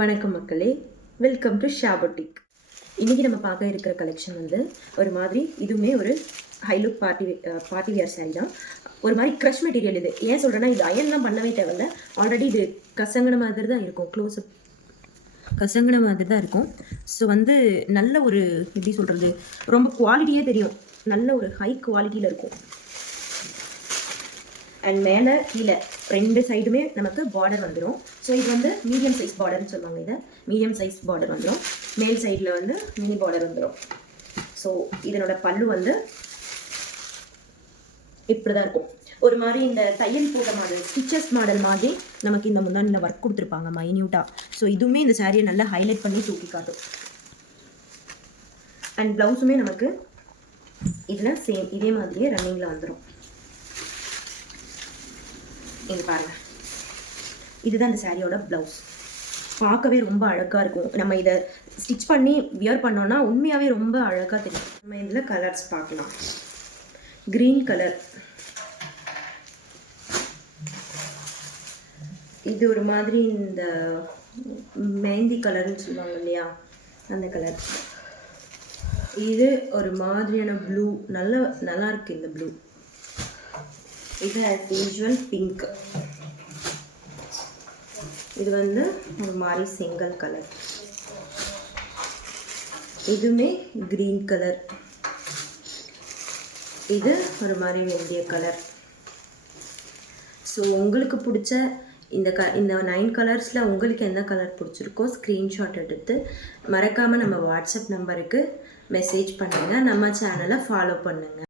வணக்கம் மக்களே, welcome to Shah boutique. இன்றைக்கி நம்ம பார்க்க இருக்கிற கலெக்ஷன் வந்து ஒரு மாதிரி, இதுவுமே ஒரு high look party wear sari தான். ஒரு மாதிரி க்ரஷ் மெட்டீரியல். இது ஏன் சொல்கிறேன்னா, இது அயன்லாம் பண்ணவே தேவையில்ல. ஆல்ரெடி இது கசங்கின மாதிரி தான் இருக்கும். க்ளோஸ்அப் கசங்கின மாதிரி தான் இருக்கும். ஸோ வந்து நல்ல ஒரு எப்படி சொல்கிறது, ரொம்ப குவாலிட்டியே தெரியும். நல்ல ஒரு ஹை குவாலிட்டியில் இருக்கும். அண்ட் மேலே கீழே ரெண்டு சைடுமே நமக்கு பார்டர் வந்துடும். ஸோ இது வந்து மீடியம் சைஸ் பார்டர்னு சொல்லுவாங்க. இதை மீடியம் சைஸ் பார்டர் வந்துடும். மேல் சைடில் வந்து மினி பார்டர் வந்துடும். ஸோ இதனோட பல்லு வந்து இப்படி தான் இருக்கும். ஒரு மாதிரி இந்த தையல் போட்ட மாதிரி ஸ்டிச்சஸ் மாடல் மாதிரி நமக்கு இந்த முன்னாடியில் ஒர்க் கொடுத்துருப்பாங்க மைன்யூட்டாக. ஸோ இதுவுமே இந்த சாரியை நல்லா ஹைலைட் பண்ணி தூக்கி காட்டும். அண்ட் ப்ளவுஸுமே நமக்கு இதில் சேம் இதே மாதிரியே ரன்னிங்கில் வந்துடும். இங்கே பாருங்கள், இதுதான் இந்த சாரியோட ப்ளவுஸ். பார்க்கவே ரொம்ப அழகாக இருக்கும். நம்ம இதை ஸ்டிச் பண்ணி வியர் பண்ணோன்னா உண்மையாகவே ரொம்ப அழகாக தெரியும். நம்ம இதில் கலர்ஸ் பார்க்கலாம். க்ரீன் கலர், இது ஒரு மாதிரி இந்த மெஹந்தி கலர்னு சொல்லுவாங்க இல்லையா, அந்த கலர். இது ஒரு மாதிரியான ப்ளூ, நல்லா இருக்குது இந்த ப்ளூ. இது ஆஸ் யூஷுவல் பிங்க். இது வந்து ஒரு மாதிரி செங்கல் கலர். இதுவுமே க்ரீன் கலர். இது ஒரு மாதிரி வெந்தய கலர். ஸோ உங்களுக்கு பிடிச்ச இந்த 9 கலர்ஸில் உங்களுக்கு என்ன கலர் பிடிச்சிருக்கோ ஸ்க்ரீன்ஷாட் எடுத்து மறக்காமல் நம்ம வாட்ஸ்அப் நம்பருக்கு மெசேஜ் பண்ணுங்கள். நம்ம சேனலை ஃபாலோ பண்ணுங்கள்.